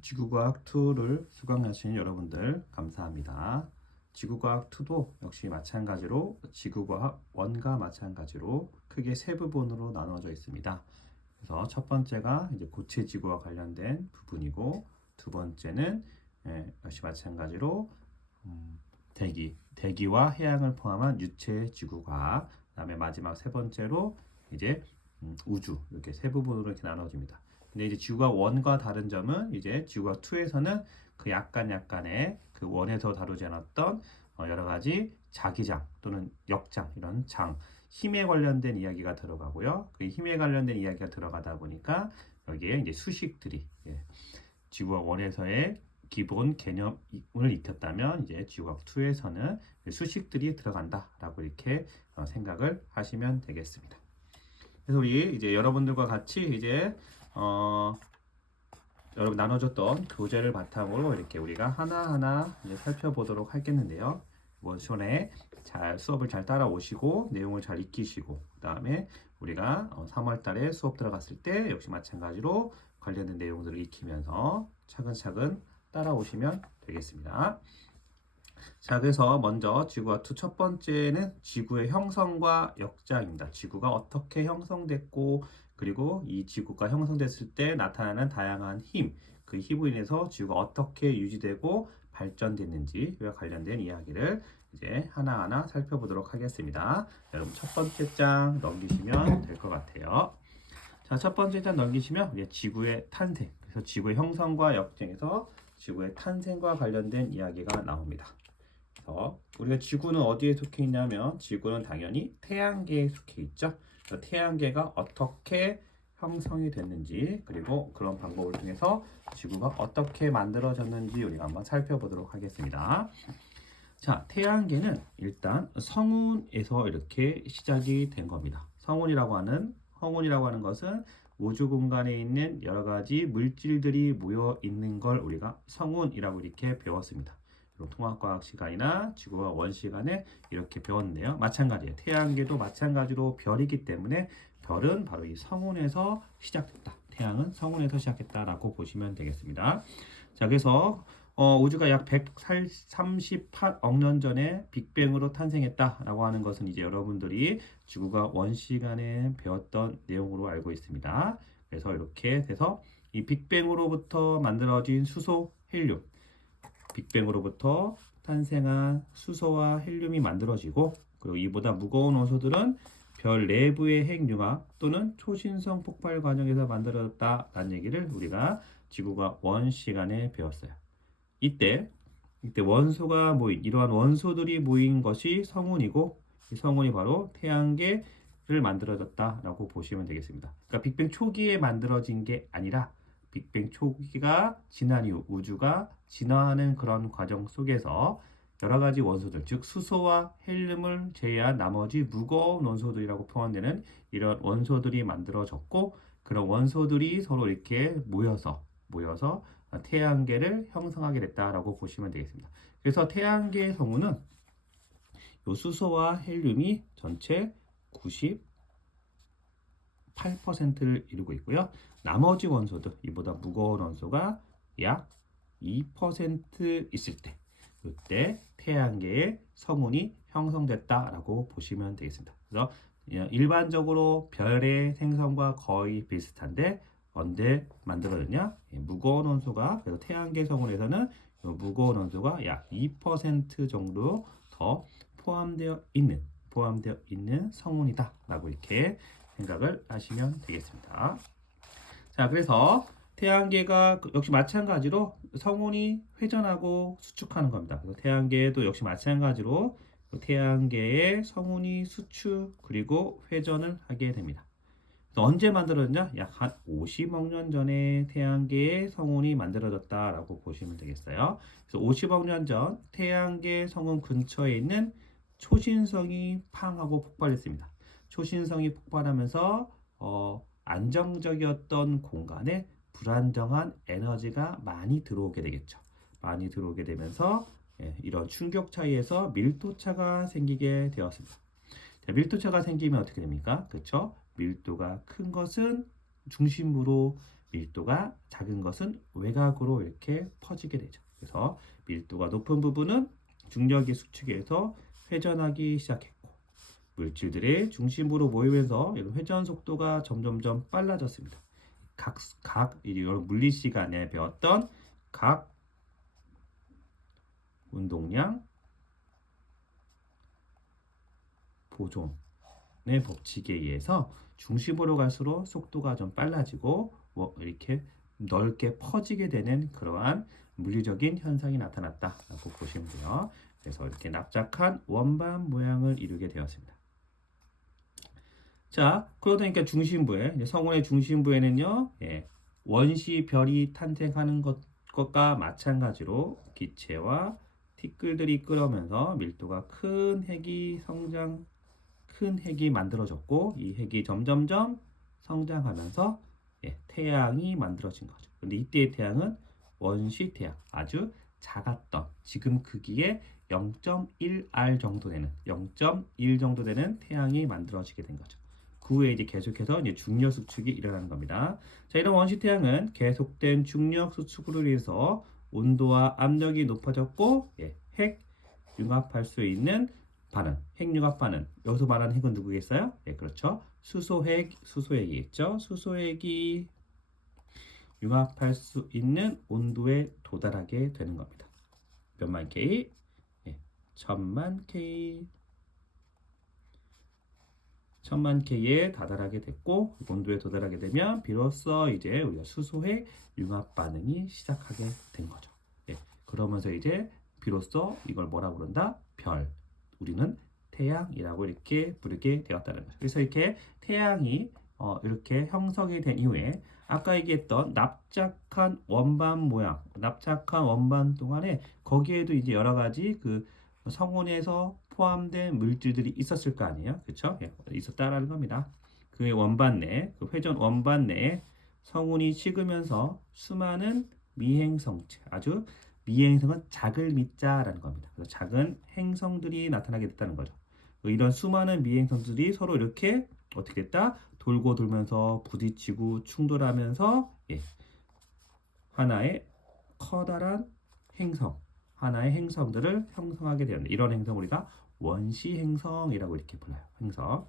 지구과학 2를 수강하신 여러분들 감사합니다. 지구과학 2도 역시 마찬가지로 지구과학 1과 마찬가지로 크게 세 부분으로 나눠져 있습니다. 그래서 첫 번째가 이제 고체 지구와 관련된 부분이고, 두 번째는 역시 마찬가지로 대기와 해양을 포함한 유체 지구과학, 그다음에 마지막 세 번째로 이제 우주, 이렇게 세 부분으로 이렇게 나눠집니다. 근데 이제 지구가 1과 다른 점은 이제 지구가 2에서는 그 약간의 그 1에서 다루지 않았던 여러 가지 자기장 또는 역장, 이런 힘에 관련된 이야기가 들어가고요. 그 힘에 관련된 이야기가 들어가다 보니까 여기에 이제 수식들이 지구가 1에서의 기본 개념을 익혔다면 이제 지구학 2에서는 수식들이 들어간다라고 이렇게 생각을 하시면 되겠습니다. 그래서 우리 이제 여러분들과 같이 이제 여러분 나눠줬던 교재를 바탕으로 이렇게 우리가 하나하나 이제 살펴보도록 하겠는데요. 이번 시간에 수업을 잘 따라오시고 내용을 잘 익히시고, 그 다음에 우리가 3월 달에 수업 들어갔을 때 역시 마찬가지로 관련된 내용들을 익히면서 차근차근 따라오시면 되겠습니다. 자, 그래서 먼저 지구와 2 첫 번째는 지구의 형성과 역장입니다. 지구가 어떻게 형성됐고, 그리고 이 지구가 형성됐을 때 나타나는 다양한 힘, 그 힘으로 인해서 지구가 어떻게 유지되고 발전됐는지와 관련된 이야기를 이제 하나하나 살펴보도록 하겠습니다. 여러분 첫 번째 장 넘기시면 될 것 같아요. 자, 첫 번째 장 넘기시면 이제 지구의 탄생, 그래서 지구의 형성과 역장에서 지구의 탄생과 관련된 이야기가 나옵니다. 우리가 지구는 어디에 속해 있냐면, 지구는 당연히 태양계에 속해 있죠. 태양계가 어떻게 형성이 됐는지, 그리고 그런 방법을 통해서 지구가 어떻게 만들어졌는지 우리가 한번 살펴보도록 하겠습니다. 자, 태양계는 일단 성운에서 이렇게 시작이 된 겁니다. 성운이라고 하는 것은 우주 공간에 있는 여러 가지 물질들이 모여 있는 걸 우리가 성운이라고 이렇게 배웠습니다. 통합과학 시간이나 지구과학 1 시간에 이렇게 배웠는데요. 마찬가지예요. 태양계도 마찬가지로 별이기 때문에 별은 바로 이 성운에서 시작됐다. 태양은 성운에서 시작했다라고 보시면 되겠습니다. 자, 그래서 우주가 약 138억 년 전에 빅뱅으로 탄생했다라고 하는 것은 이제 여러분들이 지구과학 1 시간에 배웠던 내용으로 알고 있습니다. 그래서 이렇게 돼서 이 빅뱅으로부터 만들어진 수소, 헬륨, 빅뱅으로부터 탄생한 수소와 헬륨이 만들어지고, 그리고 이보다 무거운 원소들은 별 내부의 핵융합 또는 초신성 폭발 과정에서 만들어졌다라는 얘기를 우리가 지구과학 1 시간에 배웠어요. 이때 원소가 모인, 이러한 원소들이 모인 것이 성운이고, 이 성운이 바로 태양계를 만들어졌다라고 보시면 되겠습니다. 그러니까 빅뱅 초기에 만들어진 게 아니라 빅뱅 초기가 지난 이후 우주가 진화하는 그런 과정 속에서 여러 가지 원소들, 즉 수소와 헬륨을 제외한 나머지 무거운 원소들이라고 표현되는 이런 원소들이 만들어졌고, 그런 원소들이 서로 이렇게 모여서 태양계를 형성하게 됐다라고 보시면 되겠습니다. 그래서 태양계의 성운은 요 수소와 헬륨이 전체 98%를 이루고 있고요. 나머지 원소들, 이보다 무거운 원소가 약 2% 있을 때, 이때 태양계의 성운이 형성됐다라고 보시면 되겠습니다. 그래서 일반적으로 별의 생성과 거의 비슷한데 언제 만들어졌냐? 무거운 원소가, 그래서 태양계 성운에서는 무거운 원소가 약 2% 정도 더 포함되어 있는 성운이다라고 이렇게 생각을 하시면 되겠습니다. 자, 그래서 태양계가 역시 마찬가지로 성운이 회전하고 수축하는 겁니다. 그래서 태양계도 역시 마찬가지로 태양계의 성운이 수축 그리고 회전을 하게 됩니다. 언제 만들어졌냐? 약 한 50억 년 전에 태양계의 성운이 만들어졌다라고 보시면 되겠어요. 그래서 50억 년 전 태양계 성운 근처에 있는 초신성이 팡 하고 폭발했습니다. 초신성이 폭발하면서 안정적이었던 공간에 불안정한 에너지가 많이 들어오게 되겠죠. 많이 들어오게 되면서 이런 충격 차이에서 밀도차가 생기게 되었습니다. 자, 밀도차가 생기면 어떻게 됩니까? 그렇죠? 밀도가 큰 것은 중심부로 밀도가 작은 것은 외곽으로 이렇게 퍼지게 되죠. 그래서 밀도가 높은 부분은 중력의 수축에서 회전하기 시작했고 물질들의 중심부로 모이면서 이런 회전 속도가 점점점 빨라졌습니다. 이런 물리 시간에 배웠던 각 운동량 보존의 법칙에 의해서 중심으로 갈수록 속도가 좀 빨라지고 이렇게 넓게 퍼지게 되는 그러한 물리적인 현상이 나타났다라고 보시면 돼요. 그래서 이렇게 납작한 원반 모양을 이루게 되었습니다. 자, 그러다 보니까 중심부에 성운의 중심부에는요, 원시 별이 탄생하는 것과 마찬가지로 기체와 티끌들이 끓어면서 밀도가 큰 핵이 만들어졌고 이 핵이 점점점 성장하면서 태양이 만들어진 거죠. 근데 이때의 태양은 원시 태양, 아주 작았던 지금 크기의 0.1R 정도 되는 0.1 정도 되는 태양이 만들어지게 된 거죠. 그 후에 이제 계속해서 이제 중력 수축이 일어나는 겁니다. 자, 이런 원시 태양은 계속된 중력 수축으로 인해서 온도와 압력이 높아졌고 핵 융합할 수 있는 반응, 핵융합 반응. 여기서 말하는 핵은 누구겠어요? 그렇죠. 수소핵이 있죠. 수소핵이 융합할 수 있는 온도에 도달하게 되는 겁니다. 몇만 K? 천만 K. 천만 K에 다다르게 됐고 온도에 도달하게 되면 비로소 이제 우리가 수소핵 융합 반응이 시작하게 된 거죠. 그러면서 이제 비로소 이걸 뭐라 부른다? 별. 우리는 태양이라고 이렇게 부르게 되었다는 거죠. 그래서 이렇게 태양이 이렇게 형성이 된 이후에 아까 얘기했던 납작한 원반 동안에 거기에도 이제 여러 가지 그 성운에서 포함된 물질들이 있었을 거 아니에요, 그렇죠? 있었다라는 겁니다. 그 원반 내, 그 회전 원반 내에 성운이 식으면서 수많은 미행성체, 아주 미행성은 작을 미자라는 겁니다. 그래서 작은 행성들이 나타나게 됐다는 거죠. 이런 수많은 미행성들이 서로 이렇게 어떻게 됐다? 돌고 돌면서 부딪히고 충돌하면서 하나의 커다란 하나의 행성들을 형성하게 되는데 이런 행성을 우리가 원시 행성이라고 이렇게 불러요. 행성.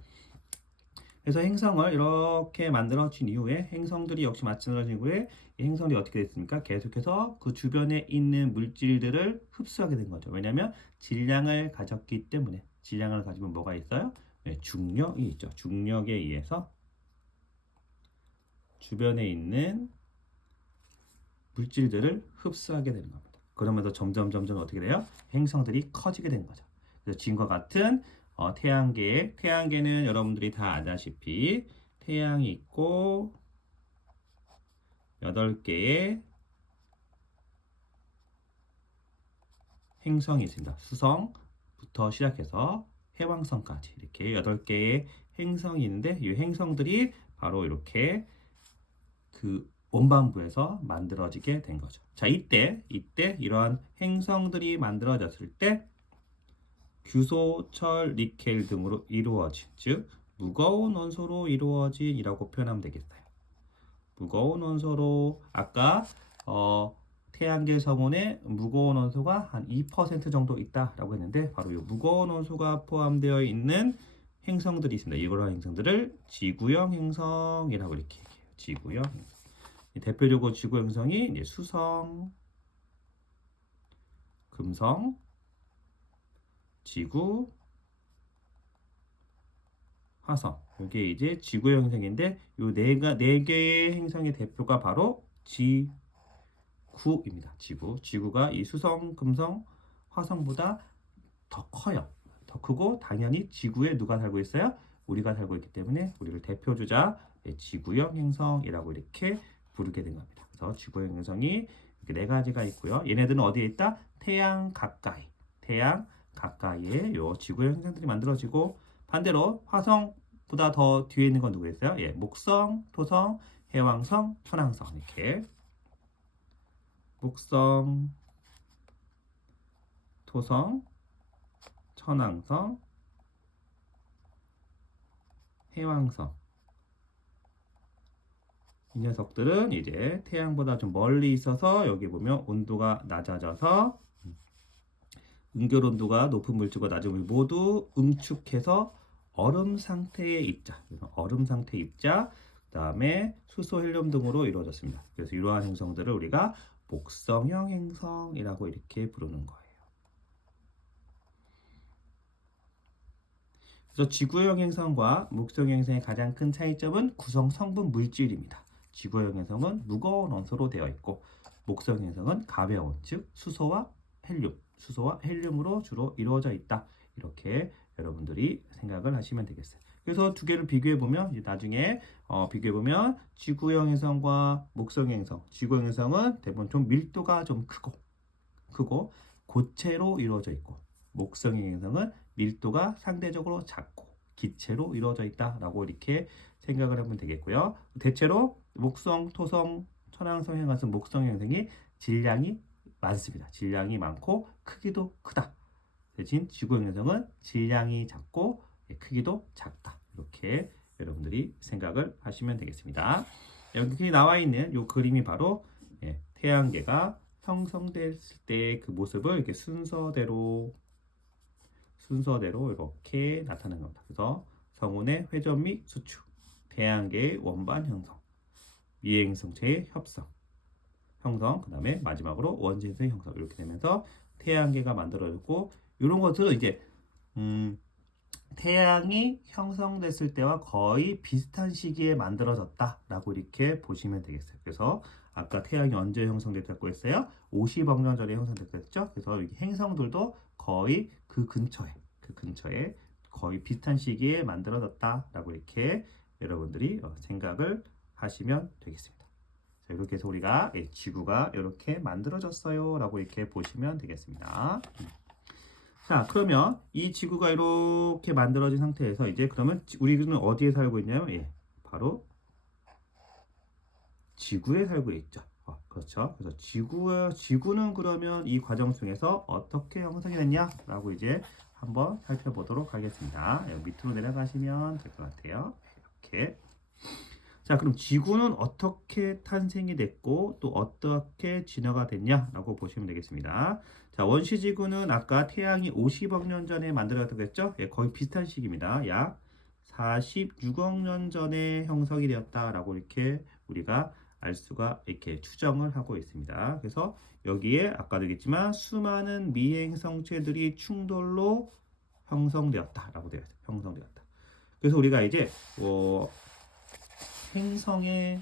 그래서 행성을 이렇게 만들어진 이후에 행성들이 역시 만들어진 이후에 이 행성들이 어떻게 됐습니까? 계속해서 그 주변에 있는 물질들을 흡수하게 된 거죠. 왜냐하면 질량을 가졌기 때문에 질량을 가지면 뭐가 있어요? 중력이 있죠. 중력에 의해서 주변에 있는 물질들을 흡수하게 되는 겁니다. 그러면서 점점 어떻게 돼요? 행성들이 커지게 된 거죠. 그래서 지금과 같은 태양계는 여러분들이 다 아다시피 태양이 있고 8개의 행성이 있습니다. 수성부터 시작해서 해왕성까지 이렇게 8개의 행성이 있는데 이 행성들이 바로 이렇게 그 원반부에서 만들어지게 된 거죠. 자, 이때 이러한 행성들이 만들어졌을 때 규소, 철, 니켈 등으로 이루어진, 즉 무거운 원소로 이루어진이라고 표현하면 되겠어요. 무거운 원소로 아까 태양계 성운에 무거운 원소가 한 2% 정도 있다라고 했는데 바로 이 무거운 원소가 포함되어 있는 행성들이 있습니다. 이러한 행성들을 지구형 행성이라고 이렇게 얘기해요. 지구형 행성. 대표적으로 지구 행성이 이제 수성, 금성, 지구, 화성. 이게 이제 지구형 행성인데 이 네 개의 행성의 대표가 바로 지구입니다. 지구가 이 수성, 금성, 화성보다 더 커요. 더 크고 당연히 지구에 누가 살고 있어요? 우리가 살고 있기 때문에 우리를 대표주자 지구형 행성이라고 이렇게 부르게 된 겁니다. 그래서 지구형 행성이 이렇게 네 가지가 있고요. 얘네들은 어디에 있다? 태양 가까이에 요 지구형 행성들이 만들어지고 반대로 화성보다 더 뒤에 있는 건 누구겠어요? 목성, 토성, 해왕성, 천왕성 이렇게 목성, 토성, 천왕성, 해왕성 이 녀석들은 이제 태양보다 좀 멀리 있어서 여기 보면 온도가 낮아져서 응결 온도가 높은 물질과 낮은 물 모두 응축해서 얼음 상태에 입자. 그래서 얼음 상태에 입자. 그다음에 수소, 헬륨 등으로 이루어졌습니다. 그래서 이러한 행성들을 우리가 목성형 행성이라고 이렇게 부르는 거예요. 그래서 지구형 행성과 목성형 행성의 가장 큰 차이점은 구성 성분 물질입니다. 지구형 행성은 무거운 원소로 되어 있고 목성 행성은 가벼운, 즉 수소와 헬륨으로 주로 이루어져 있다. 이렇게 여러분들이 생각을 하시면 되겠어요. 그래서 두 개를 비교해 보면 나중에 비교해 보면 지구형 행성과 목성 행성, 지구형 행성은 대부분 좀 밀도가 좀 크고 고체로 이루어져 있고 목성 행성은 밀도가 상대적으로 작고 기체로 이루어져 있다라고 이렇게 생각을 하면 되겠고요. 대체로 목성, 토성, 천왕성, 행성은 목성 행성이 질량이 많습니다. 질량이 많고 크기도 크다. 대신 지구형 행성은 질량이 작고 크기도 작다. 이렇게 여러분들이 생각을 하시면 되겠습니다. 여기 나와 있는 이 그림이 바로 태양계가 형성됐을 때 그 모습을 이렇게 순서대로 이렇게 나타내는 겁니다. 그래서 성운의 회전 및 수축, 태양계의 원반 형성, 미행성체의 형성, 그 다음에 마지막으로 원진수의 형성 이렇게 되면서 태양계가 만들어졌고 이런 것들은 이제 태양이 형성됐을 때와 거의 비슷한 시기에 만들어졌다라고 이렇게 보시면 되겠어요. 그래서 아까 태양이 언제 형성됐다고 했어요? 50억 년 전에 형성됐다고 했죠. 그래서 이 행성들도 거의 그 근처에 거의 비슷한 시기에 만들어졌다라고 이렇게 여러분들이 생각을 하시면 되겠습니다. 자, 이렇게 해서 우리가 지구가 이렇게 만들어졌어요 라고 이렇게 보시면 되겠습니다. 자, 그러면 이 지구가 이렇게 만들어진 상태에서 이제 그러면 우리는 어디에 살고 있냐면 바로 지구에 살고 있죠. 그렇죠. 그래서 지구는 그러면 이 과정 중에서 어떻게 형성이 됐냐라고 이제 한번 살펴보도록 하겠습니다. 밑으로 내려가시면 될 것 같아요. 이렇게. 자, 그럼 지구는 어떻게 탄생이 됐고 또 어떻게 진화가 됐냐라고 보시면 되겠습니다. 자, 원시지구는 아까 태양이 50억 년 전에 만들어졌다고 했죠? 거의 비슷한 시기입니다. 약 46억 년 전에 형성이 되었다라고 이렇게 우리가 알 수가 이렇게 추정을 하고 있습니다. 그래서 여기에 아까도 얘기했지만 수많은 미행성체들이 충돌로 형성되었다라고 되어 있어요. 형성되었다. 그래서 우리가 이제 행성의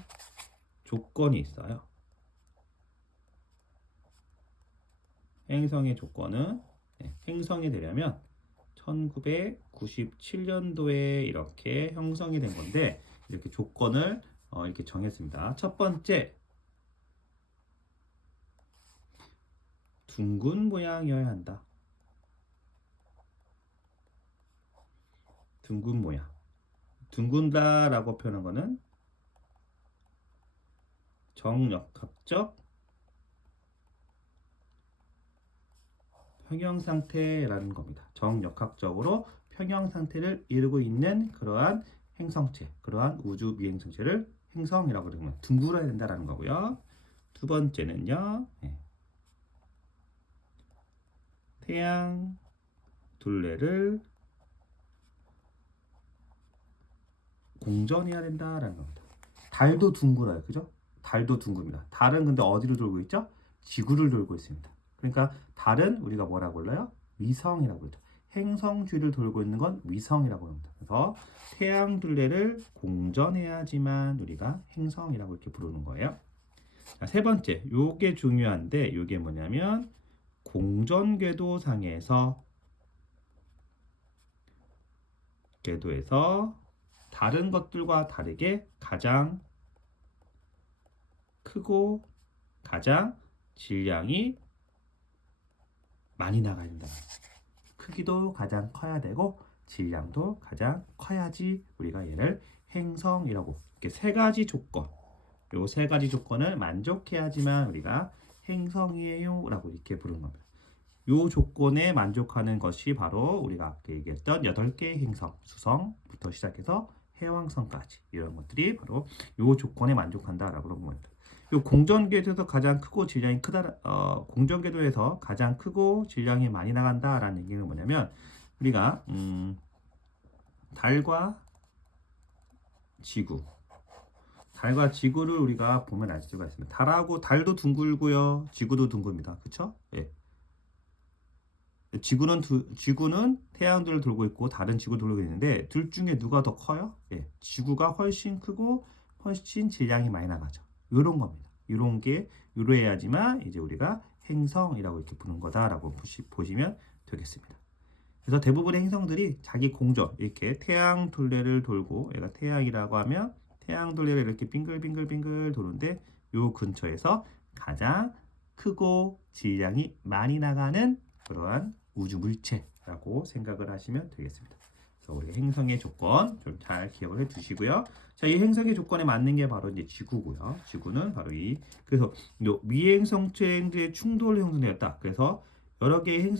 조건이 있어요. 행성의 조건은 행성이 되려면 1997년도에 이렇게 형성이 된 건데 이렇게 조건을 이렇게 정했습니다. 첫 번째, 둥근 모양이어야 한다. 둥근 모양. 둥근다라고 표현한 거는 정역학적 평형 상태라는 겁니다. 정역학적으로 평형 상태를 이루고 있는 그러한 행성체, 그러한 우주 미행성체를 행성이라고 그러면 둥글어야 된다라는 거고요. 두 번째는요. 태양 둘레를 공전해야 된다라는 겁니다. 달도 둥글어요. 그죠? 달도 둥글입니다. 달은 근데 어디를 돌고 있죠? 지구를 돌고 있습니다. 그러니까 달은 우리가 뭐라고 불러요? 위성이라고 그러죠. 행성 주위를 돌고 있는 건 위성이라고 합니다. 그래서 태양 둘레를 공전해야지만 우리가 행성이라고 이렇게 부르는 거예요. 자, 세 번째, 요게 중요한데 요게 뭐냐면 공전궤도상에서 궤도에서 다른 것들과 다르게 가장 크고 가장 질량이 많이 나가야 된다. 크기도 가장 커야 되고 질량도 가장 커야지 우리가 얘를 행성이라고 이렇게 세 가지 조건, 요 세 가지 조건을 만족해야지만 우리가 행성이에요라고 이렇게 부르는 겁니다. 요 조건에 만족하는 것이 바로 우리가 아까 얘기했던 8개의 행성, 수성부터 시작해서 해왕성까지 이런 것들이 바로 요 조건에 만족한다라고 보면 됩니다. 요 공전궤도에서 가장 크고 질량이 크다. 공전궤도에서 가장 크고 질량이 많이 나간다라는 얘기는 뭐냐면 우리가 달과 지구, 달과 지구를 우리가 보면 알 수가 있습니다. 달도 둥글고요, 지구도 둥글입니다. 그렇죠? 예. 지구는 태양들을 돌고 있고 달은 지구를 돌고 있는데 둘 중에 누가 더 커요? 예, 지구가 훨씬 크고 훨씬 질량이 많이 나가죠. 이런 겁니다. 이런 게 이러해야지만 이제 우리가 행성이라고 이렇게 부르는 거다라고 보시면 되겠습니다. 그래서 대부분의 행성들이 자기 공전 이렇게 태양 둘레를 돌고 얘가 태양이라고 하면 태양 둘레를 이렇게 빙글빙글빙글 도는데 요 근처에서 가장 크고 질량이 많이 나가는 그러한 우주 물체라고 생각을 하시면 되겠습니다. 그래서 우리 행성의 조건 좀 잘 기억을 해 두시고요. 자, 이 행성의 조건에 맞는 게 바로 이제 지구고요. 지구는 바로 그래서 미행성체들의 충돌로 형성되었다. 그래서 여러 개의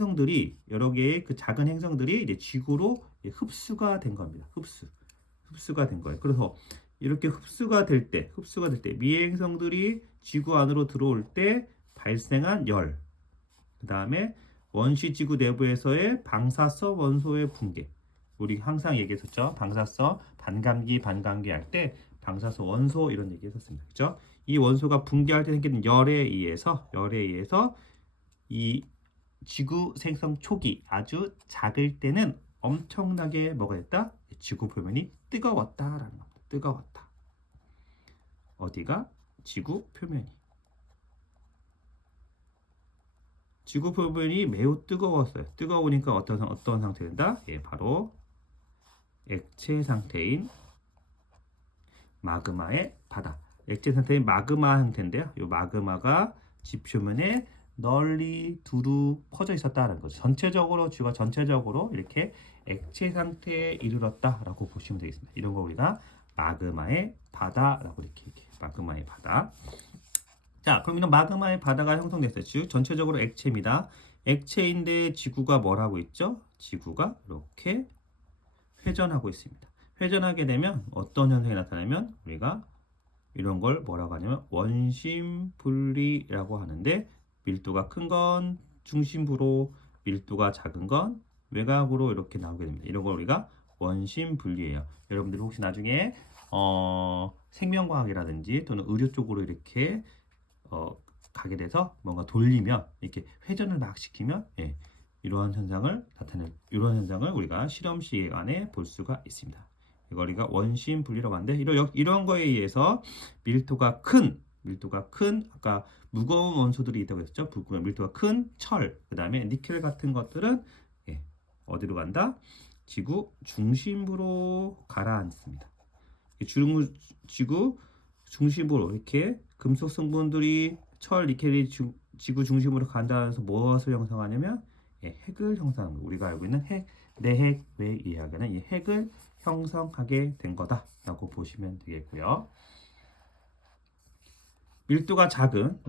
그 작은 행성들이 이제 지구로 흡수가 된 겁니다. 흡수가 된 거예요. 그래서 이렇게 흡수가 될 때 미행성들이 지구 안으로 들어올 때 발생한 열, 그 다음에 원시 지구 내부에서의 방사성 원소의 붕괴. 우리 항상 얘기했었죠. 방사성 반감기 할 때 방사성 원소 이런 얘기 했었습니다. 그죠? 이 원소가 붕괴할 때 생기는 열에 의해서 이 지구 생성 초기 아주 작을 때는 엄청나게 뭐가 됐다? 지구 표면이 뜨거웠다라는 겁니다. 뜨거웠다. 어디가? 지구 표면이 매우 뜨거웠어요. 뜨거우니까 어떤 상태 된다? 예, 바로 액체 상태인 마그마의 바다. 액체 상태인 마그마 형태인데요. 이 마그마가 지표면에 널리 두루 퍼져 있었다는 거죠. 지구가 전체적으로 이렇게 액체 상태에 이르렀다라고 보시면 되겠습니다. 이런 거 우리가 마그마의 바다라고 이렇게 마그마의 바다. 자, 그럼 이런 마그마의 바다가 형성됐어요. 즉 전체적으로 액체입니다. 액체인데 지구가 뭘 하고 있죠? 지구가 이렇게 회전하고 있습니다. 회전하게 되면 어떤 현상이 나타나면 우리가 이런 걸 뭐라고 하냐면 원심분리라고 하는데 밀도가 큰 건 중심부로, 밀도가 작은 건 외곽으로 이렇게 나오게 됩니다. 이런 걸 우리가 원심분리예요. 여러분들 혹시 나중에 생명과학이라든지 또는 의료 쪽으로 이렇게 가게 돼서 뭔가 돌리면 이렇게 회전을 막 시키면 이러한 현상을 우리가 실험 시간에 볼 수가 있습니다. 이걸 우리가 원심 분리라고 하는데 이런 거에 의해서 밀도가 큰 아까 무거운 원소들이 있다고 했죠. 밀도가 큰 철, 그 다음에 니켈 같은 것들은 어디로 간다? 지구 중심부로 가라앉습니다. 지구 중심부로 이렇게 금속 성분들이 철, 니켈이 지구 중심으로 간다고 해서 무엇을 형성하냐면 핵을 형성하는 거예요. 우리가 알고 있는 내핵 왜 이해하기는 이 핵을 형성하게 된 거다라고 보시면 되겠고요. 밀도가 작은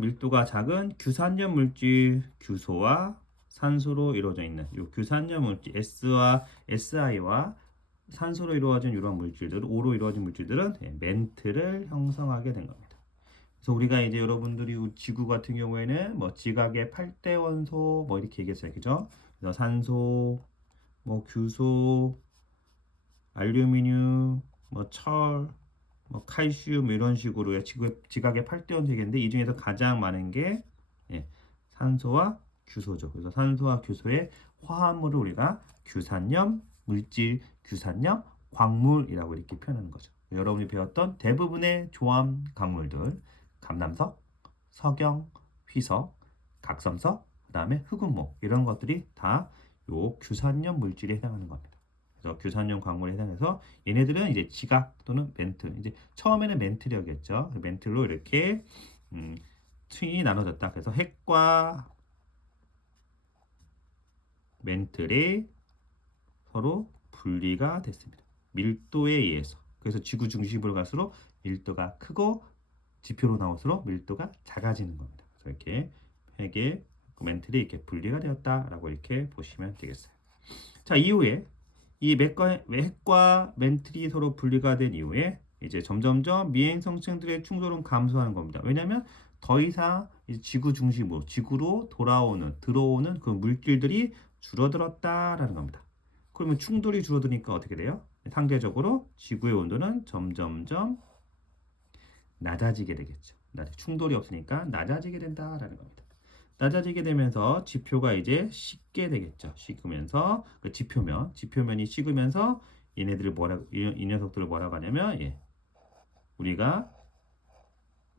규산염 물질 규소와 산소로 이루어져 있는 이 규산염 물질 S와 SI와 산소로 이루어진 이런 물질들, O로 이루어진 물질들은 멘트를 형성하게 된 겁니다. 그래서 우리가 이제 여러분들이 지구 같은 경우에는 뭐 지각의 8대 원소 뭐 이렇게 얘기했어요. 그죠? 그래서 산소, 뭐 규소, 알루미늄, 뭐 철, 뭐 칼슘 이런 식으로 지각의 8대 원소 얘기했는데 이 중에서 가장 많은 게 산소와 규소죠. 그래서 산소와 규소의 화합물을 우리가 규산염 물질, 규산염 광물이라고 이렇게 표현하는 거죠. 여러분이 배웠던 대부분의 조합 강물들 감남석, 석영, 휘석, 각섬석, 그 다음에 흑운모 이런 것들이 다 요 규산염 물질에 해당하는 겁니다. 그래서 규산염 광물에 해당해서 얘네들은 이제 지각 또는 멘틀 이제 처음에는 멘틀이었겠죠. 멘틀로 이렇게 층이 나눠졌다. 그래서 핵과 멘틀이 서로 분리가 됐습니다. 밀도에 의해서. 그래서 지구 중심으로 갈수록 밀도가 크고 지표로 나올수록 밀도가 작아지는 겁니다. 그래서 이렇게 핵의 멘틀이 이렇게 분리가 되었다라고 이렇게 보시면 되겠어요. 자, 이후에 이 핵과 멘틀이 서로 분리가 된 이후에 이제 점점점 미행성층들의 충돌은 감소하는 겁니다. 왜냐하면 더 이상 이제 지구 중심으로 지구로 들어오는 그 물질들이 줄어들었다라는 겁니다. 그러면 충돌이 줄어드니까 어떻게 돼요? 상대적으로 지구의 온도는 점점점 낮아지게 되겠죠. 충돌이 없으니까 낮아지게 된다라는 겁니다. 낮아지게 되면서 지표가 이제 식게 되겠죠. 식으면서 그 지표면이 식으면서 이 녀석들을 뭐라고 하냐면 우리가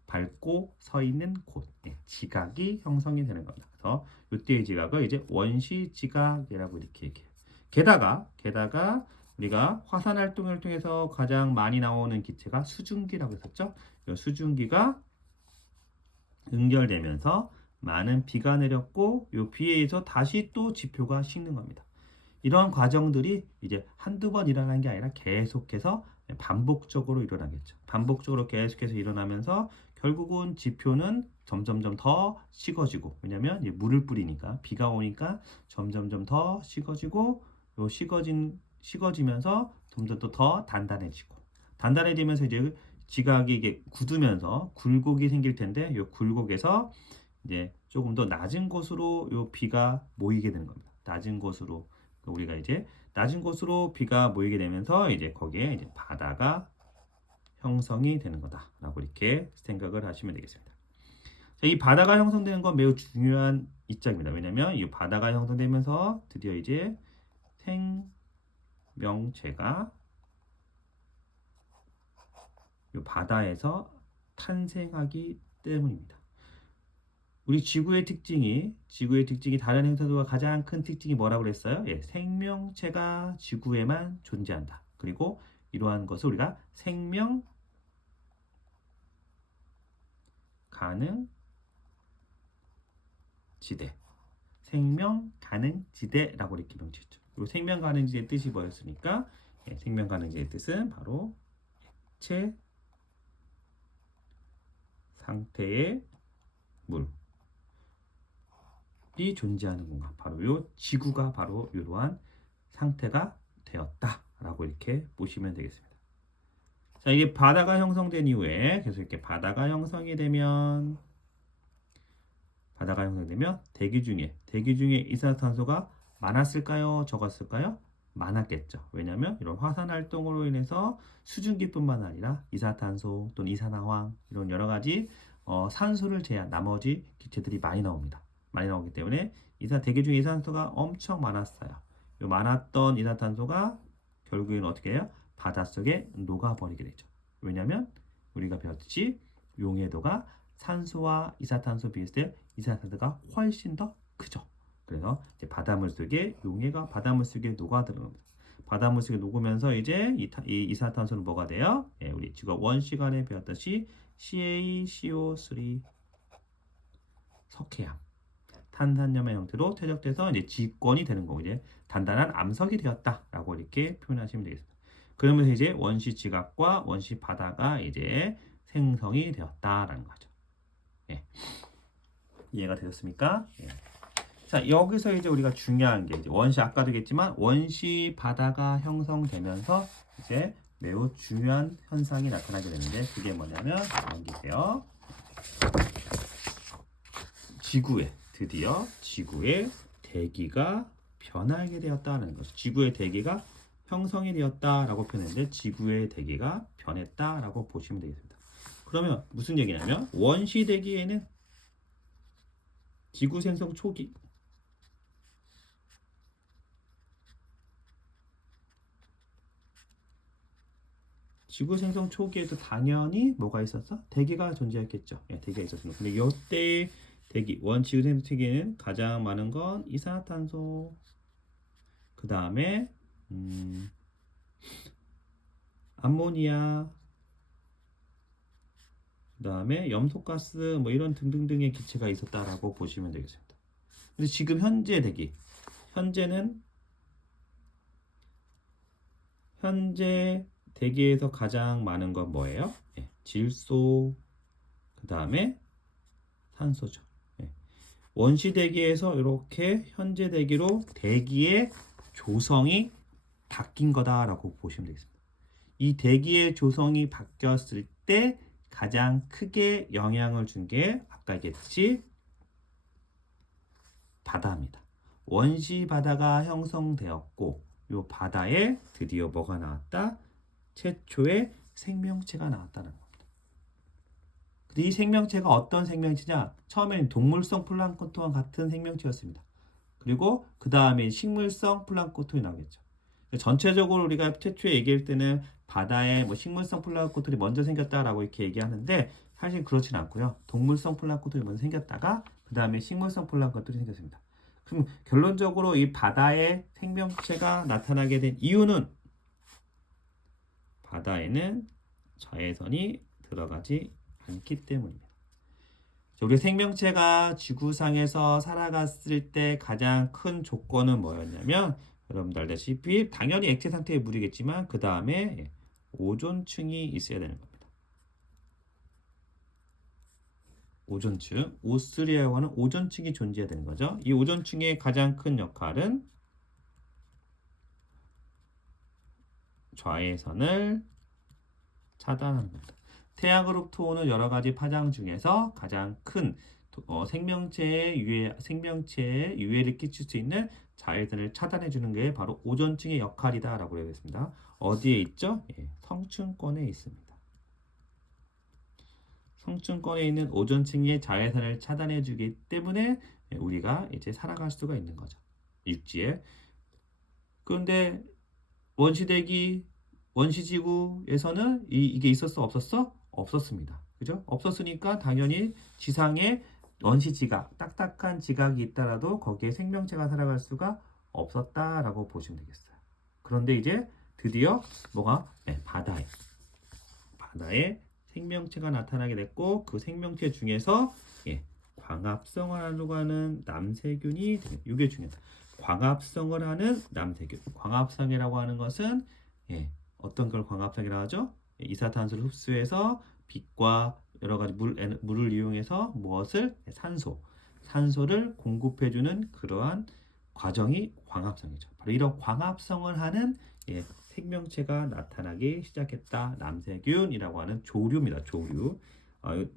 밟고 서 있는 곳, 지각이 형성이 되는 겁니다. 그래서 이때의 지각을 이제 원시 지각이라고 이렇게 얘기해요. 게다가 우리가 화산 활동을 통해서 가장 많이 나오는 기체가 수증기라고 했었죠. 이 수증기가 응결되면서 많은 비가 내렸고 이 비에 의해서 다시 또 지표가 식는 겁니다. 이러한 과정들이 이제 한두 번 일어나는 게 아니라 계속해서 반복적으로 일어나겠죠. 반복적으로 계속해서 일어나면서 결국은 지표는 점점점 더 식어지고, 왜냐면 이제 물을 뿌리니까 비가 오니까 점점점 더 식어지고, 요 식어지면서 점점 더 단단해지면서 이제 지각이 이게 굳으면서 굴곡이 생길 텐데, 이 굴곡에서 이제 조금 더 낮은 곳으로 요 비가 모이게 되는 겁니다. 낮은 곳으로 우리가 이제 낮은 곳으로 비가 모이게 되면서 이제 거기에 이제 바다가 형성이 되는 거다라고 이렇게 생각을 하시면 되겠습니다. 자, 이 바다가 형성되는 건 매우 중요한 입장입니다. 왜냐하면 이 바다가 형성되면서 드디어 이제 생명체가 이 바다에서 탄생하기 때문입니다. 우리 지구의 특징이 다른 행성들과 가장 큰 특징이 뭐라고 그랬어요? 생명체가 지구에만 존재한다. 그리고 이러한 것을 우리가 생명 가능 지대라고 이렇게 명시했죠. 그리고 생명 가능 지대의 뜻이 뭐였습니까? 생명 가능 지대의 뜻은 바로 액체 상태의 물이 존재하는 공간, 바로 요 지구가 바로 이러한 상태가 되었다라고 이렇게 보시면 되겠습니다. 자, 이게 바다가 형성된 이후에 계속 이렇게 바다가 형성이 되면 대기 중에 이산화탄소가 많았을까요? 적었을까요? 많았겠죠. 왜냐하면 이런 화산 활동으로 인해서 수증기뿐만 아니라 이산화탄소 또는 이산화황 이런 여러 가지 산소를 제한 나머지 기체들이 많이 나옵니다. 많이 나오기 때문에 대기 중에 이산화탄소가 엄청 많았어요. 이 많았던 이산화탄소가 결국에는 어떻게 해요? 바닷속에 녹아버리게 되죠. 왜냐하면 우리가 배웠듯이 용해도가 산소와 이산화탄소 비슷해 이산화탄소가 훨씬 더 크죠. 그래서 이제 바닷물 속에 용해가 바닷물 속에 녹아들어갑니다. 바닷물 속에 녹으면서 이제 이 이산화탄소는 뭐가 돼요? 우리 지금 원 시간에 배웠듯이 CaCO3 석회암 탄산염의 형태로 퇴적돼서 이제 지권이 되는 거고 이제 단단한 암석이 되었다라고 이렇게 표현하시면 되겠습니다. 그러면서 이제 원시 지각과 원시 바다가 이제 생성이 되었다라는 거죠. 이해가 되셨습니까? 자, 여기서 이제 우리가 중요한 게 이제 아까도 얘기했지만 원시 바다가 형성되면서 이제 매우 중요한 현상이 나타나게 되는데 그게 뭐냐면 여기세요. 드디어 지구의 대기가 변하게 되었다는 거죠. 지구의 대기가 형성이 되었다라고 표현했는데 지구의 대기가 변했다라고 보시면 되겠습니다. 그러면 무슨 얘기냐면 원시 대기에는 지구 생성 초기 지구 생성 초기에도 당연히 뭐가 있었어? 대기가 존재했겠죠. 대기가 있었습니다. 근데 이때의 대기, 지구 생성 초기에는 가장 많은 건 이산화탄소, 그 다음에 암모니아, 그 다음에 염소가스 뭐 이런 등등등의 기체가 있었다라고 보시면 되겠습니다. 근데 지금 현재 대기, 현재 대기에서 가장 많은 건 뭐예요? 질소, 그 다음에 산소죠. 원시 대기에서 이렇게 현재 대기로 대기의 조성이 바뀐 거다라고 보시면 되겠습니다. 이 대기의 조성이 바뀌었을 때 가장 크게 영향을 준 게 아까 얘기했듯이 바다입니다. 원시 바다가 형성되었고 이 바다에 드디어 뭐가 나왔다? 최초의 생명체가 나왔다는 겁니다. 근데 이 생명체가 어떤 생명체냐? 처음에는 동물성 플랑크톤과 같은 생명체였습니다. 그리고 그 다음에 식물성 플랑크톤이 나오겠죠. 전체적으로 우리가 최초에 얘기할 때는 바다에 뭐 식물성 플랑크톤이 먼저 생겼다라고 이렇게 얘기하는데 사실 그렇진 않고요. 동물성 플랑크톤이 먼저 생겼다가 그 다음에 식물성 플랑크톤이 생겼습니다. 그럼 결론적으로 이 바다에 생명체가 나타나게 된 이유는 바다에는 자외선이 들어가지 않기 때문입니다. 우리 생명체가 지구상에서 살아갔을 때 가장 큰 조건은 뭐였냐면 여러분들 알다시피 당연히 액체 상태의 물이겠지만 그 다음에 오존층이 있어야 되는 겁니다. 오존층, 오스리아라고 하는 오존층이 존재해야 되는 거죠. 이 오존층의 가장 큰 역할은 자외선을 차단하는 겁니다. 태양그룹토 오는 여러 가지 파장 중에서 가장 큰 생명체에 유해를 끼칠 수 있는 자외선을 차단해 주는 게 바로 오존층의 역할이다라고 얘기했습니다. 어디에 있죠? 예, 성층권에 있습니다. 성층권에 있는 오존층의 자외선을 차단해 주기 때문에 우리가 이제 살아갈 수가 있는 거죠. 육지에. 그런데 원시대기 원시지구에서는 이게 있었어 없었어? 없었습니다. 그죠? 없었으니까 당연히 지상에 원시지각, 딱딱한 지각이 있더라도 거기에 생명체가 살아갈 수가 없었다라고 보시면 되겠어요. 그런데 이제 드디어 뭐가? 네, 바다에 생명체가 나타나게 됐고 그 생명체 중에서 광합성을 하려고 하는 남세균이 이게 중요하다. 광합성을 하는 남세균. 광합성이라고 하는 것은 어떤 걸 광합성이라고 하죠? 이산화탄소를 흡수해서 빛과 여러 가지 물을 이용해서 무엇을? 산소를 공급해주는 그러한 과정이 광합성이죠. 바로 이런 광합성을 하는 생명체가 나타나기 시작했다. 남세균이라고 하는 조류입니다. 조류.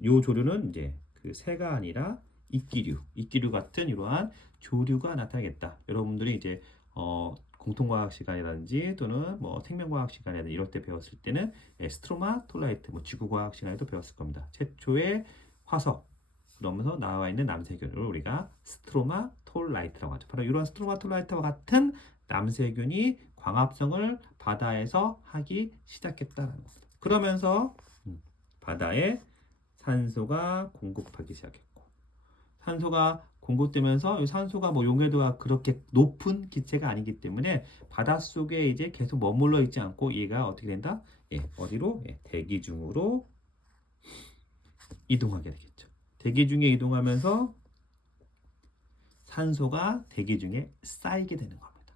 이 조류는 이제 그 새가 아니라 이끼류 같은 이러한 조류가 나타나겠다. 여러분들이 이제 공통과학 시간이라든지 또는 뭐 생명과학 시간이라든지 이럴 때 배웠을 때는 스트로마 톨라이트, 뭐 지구과학 시간에도 배웠을 겁니다. 최초의 화석 그러면서 나와 있는 남세균을 우리가 스트로마 톨라이트라고 하죠. 바로 이런 스트로마 톨라이트와 같은 남세균이 광합성을 바다에서 하기 시작했다는 겁니다. 그러면서 바다에 산소가 공급하기 시작했고 산소가 공급되면서 이 산소가 뭐 용해도가 그렇게 높은 기체가 아니기 때문에 바닷속에 이제 계속 머물러 있지 않고 얘가 어떻게 된다? 어디로? 대기 중으로 이동하게 되겠죠. 대기 중에 이동하면서 산소가 대기 중에 쌓이게 되는 겁니다.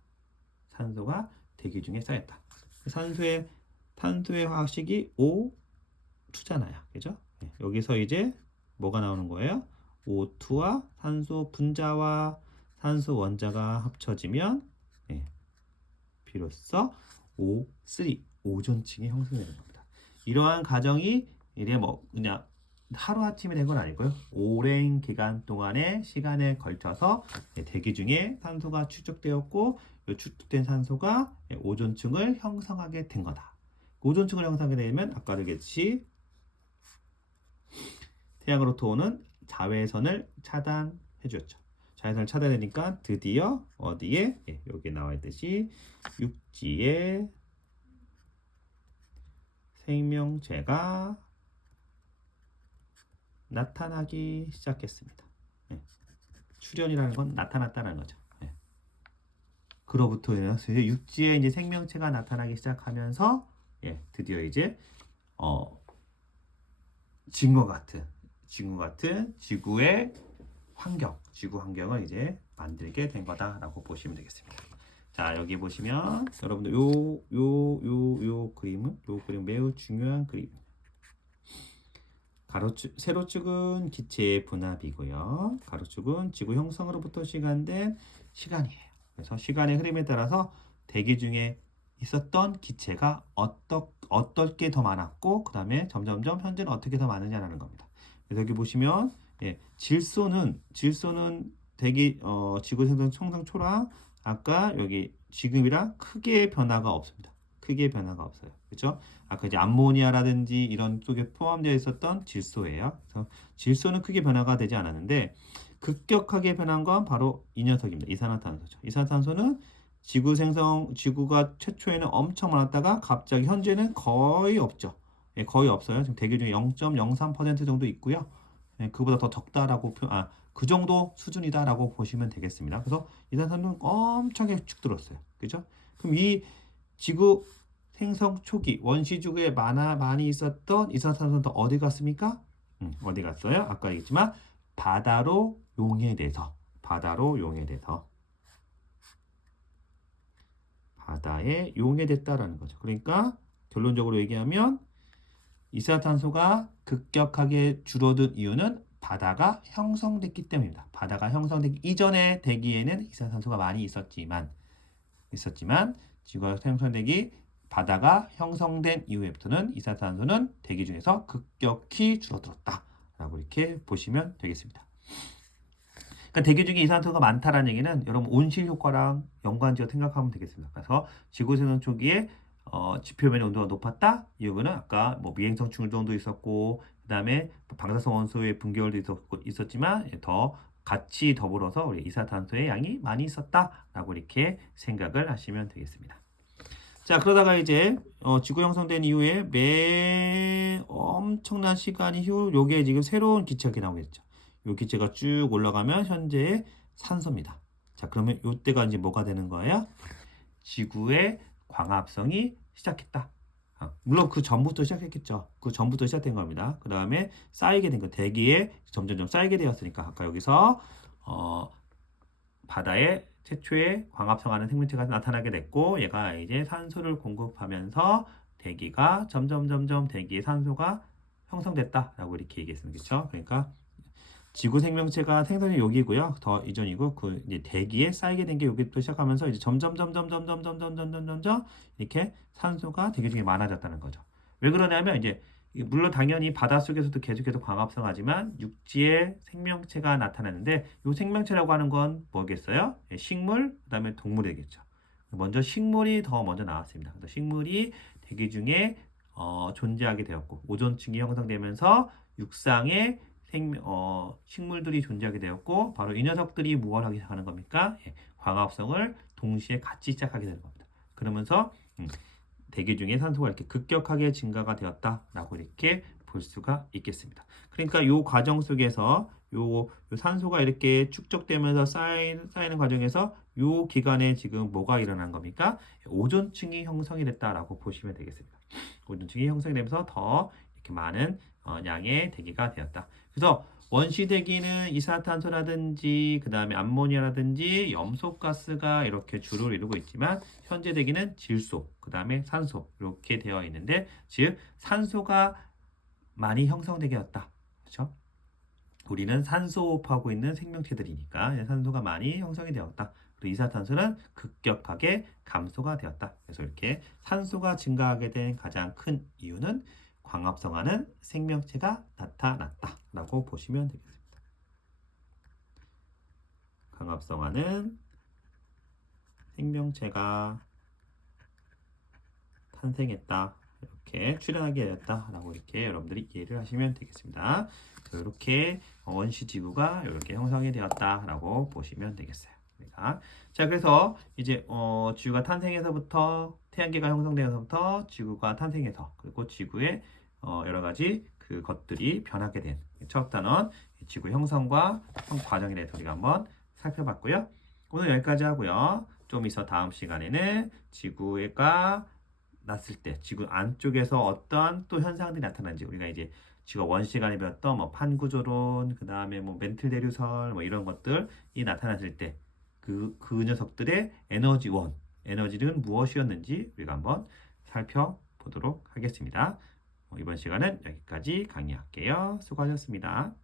산소가 대기 중에 쌓였다. 산소의 화학식이 O2잖아요. 그죠? 여기서 이제 뭐가 나오는 거예요? O2와 산소 분자와 산소 원자가 합쳐지면 비로소 O3 오존층이 형성되는 겁니다. 이러한 과정이 이래 뭐 그냥 하루아침에 된 건 아니고요. 오랜 기간 동안의 시간에 걸쳐서 대기 중에 산소가 축적되었고 이 축적된 산소가 오존층을 형성하게 된 거다. 오존층을 형성하게 되면 아까 얘기했듯이 태양으로부터 오는 자외선을 차단해 주었죠. 자외선을 차단하니까 드디어 어디에? 여기 나와 있듯이 육지에 생명체가 나타나기 시작했습니다. 출현이라는 건 나타났다는 거죠. 그로부터 인해서 육지에 이제 생명체가 나타나기 시작하면서 드디어 이제 지구와 같은 지구의 지구 환경을 이제 만들게 된 거다라고 보시면 되겠습니다. 자, 여기 보시면 여러분들 요 그림 매우 중요한 그림입니다. 세로축은 기체의 분압이고요. 가로축은 지구 형성으로부터 시간된 시간이에요. 그래서 시간의 흐름에 따라서 대기 중에 있었던 기체가 어떻게 더 많았고 그 다음에 점점점 현재는 어떻게 더 많으냐라는 겁니다. 그래서 여기 보시면 질소는 지구 생성 총상 초랑 아까 여기 지금이랑 크게 변화가 없습니다. 크게 변화가 없어요. 그렇죠? 아까 이제 암모니아라든지 이런 쪽에 포함되어 있었던 질소예요. 그래서 질소는 크게 변화가 되지 않았는데 급격하게 변한 건 바로 이 녀석입니다. 이산화탄소죠. 이산화탄소는 지구가 최초에는 엄청 많았다가 갑자기 현재는 거의 없죠. 거의 없어요. 지금 대기 중에 0.03% 정도 있고요. 그보다 더 적다라고 그 정도 수준이다라고 보시면 되겠습니다. 그래서 이산화탄소는 엄청나게 쭉 들었어요. 그죠? 그럼 이 지구 생성 초기 원시지구에 많이 있었던 이산화탄소는 더 어디 갔습니까? 어디 갔어요? 아까 얘기했지만 바다로 용해돼서 바다에 용해됐다라는 거죠. 그러니까 결론적으로 얘기하면 이산화탄소가 급격하게 줄어든 이유는 바다가 형성됐기 때문입니다. 바다가 형성되기 이전의 대기에는 이산화탄소가 많이 있었지만 지구가 형성되기 바다가 형성된 이후부터는 이산화탄소는 대기 중에서 급격히 줄어들었다라고 이렇게 보시면 되겠습니다. 그러니까 대기 중에 이산화탄소가 많다라는 얘기는 여러분 온실 효과랑 연관지어 생각하면 되겠습니다. 그래서 지구 생성 초기에 지표면의 온도가 높았다. 이유는 아까 뭐 미행성 충돌도 있었고 그다음에 방사성 원소의 분결도 있었지만 더 같이 더불어서 우리 이산화탄소의 양이 많이 있었다라고 이렇게 생각을 하시면 되겠습니다. 자, 그러다가 이제 지구 형성된 이후에 매 엄청난 시간 이후 요게 지금 새로운 기체가 나오겠죠. 요 기체가 쭉 올라가면 현재의 산소입니다. 자, 그러면 요때가 이제 뭐가 되는 거예요? 지구의 광합성이 시작했다. 물론 그 전부터 시작했겠죠. 그 전부터 시작된 겁니다. 그 다음에 쌓이게 된 거, 대기에 점점점 쌓이게 되었으니까 아까 여기서 바다에 최초의 광합성하는 생명체가 나타나게 됐고 얘가 이제 산소를 공급하면서 대기가 점점 대기에 산소가 형성됐다라고 이렇게 얘기했습니다. 그렇죠? 그러니까 지구 생명체가 생성이 여기고요. 더 이전이고 그 이제 대기에 쌓이게 된 게 여기부터 시작하면서 이제 점점 이렇게 산소가 대기 중에 많아졌다는 거죠. 왜 그러냐면 이제 물론 당연히 바닷속에서도 계속해서 광합성하지만 육지에 생명체가 나타나는데 이 생명체라고 하는 건 뭐겠어요? 식물, 그다음에 동물이겠죠. 먼저 식물이 더 먼저 나왔습니다. 그래서 식물이 대기 중에 존재하게 되었고 오존층이 형성되면서 육상에 식물들이 존재하게 되었고 바로 이 녀석들이 무엇을 하기 시작하는 겁니까? 광합성을 동시에 같이 시작하게 되는 겁니다. 그러면서 대기 중에 산소가 이렇게 급격하게 증가가 되었다라고 이렇게 볼 수가 있겠습니다. 그러니까 이 과정 속에서 요 산소가 이렇게 축적되면서 쌓이는 과정에서 요 기간에 지금 뭐가 일어난 겁니까? 오존층이 형성이 됐다라고 보시면 되겠습니다. 오존층이 형성이 되면서 더 이렇게 많은 양의 대기가 되었다. 그래서 원시 대기는 이산화탄소라든지 그 다음에 암모니아라든지 염소가스가 이렇게 주를 이루고 있지만 현재 대기는 질소, 그 다음에 산소 이렇게 되어 있는데 즉 산소가 많이 형성되게 되었다. 그렇죠? 우리는 산소 호흡하고 있는 생명체들이니까 산소가 많이 형성이 되었다. 그리고 이산화탄소는 급격하게 감소가 되었다. 그래서 이렇게 산소가 증가하게 된 가장 큰 이유는 광합성하는 생명체가 나타났다라고 보시면 되겠습니다. 광합성하는 생명체가 탄생했다. 이렇게 출현하게 되었다라고 이렇게 여러분들이 이해를 하시면 되겠습니다. 이렇게 원시 지구가 이렇게 형성이 되었다라고 보시면 되겠어요. 자, 그래서 이제 지구가 탄생해서부터 태양계가 형성되어서부터 지구가 탄생해서 그리고 지구의 여러 가지 그 것들이 변하게 된 첫 단원 지구 형성과 과정에 대해서 우리가 한번 살펴봤고요. 오늘 여기까지 하고요. 좀 있어 다음 시간에는 지구가 났을 때 지구 안쪽에서 어떤 또 현상들이 나타나는지 우리가 이제 지구가 원시 시간에 배웠던 뭐 판구조론 그 다음에 뭐 멘틀 대류설 뭐 이런 것들이 나타났을 때 그 녀석들의 에너지는 무엇이었는지 우리가 한번 살펴보도록 하겠습니다. 이번 시간은 여기까지 강의할게요. 수고하셨습니다.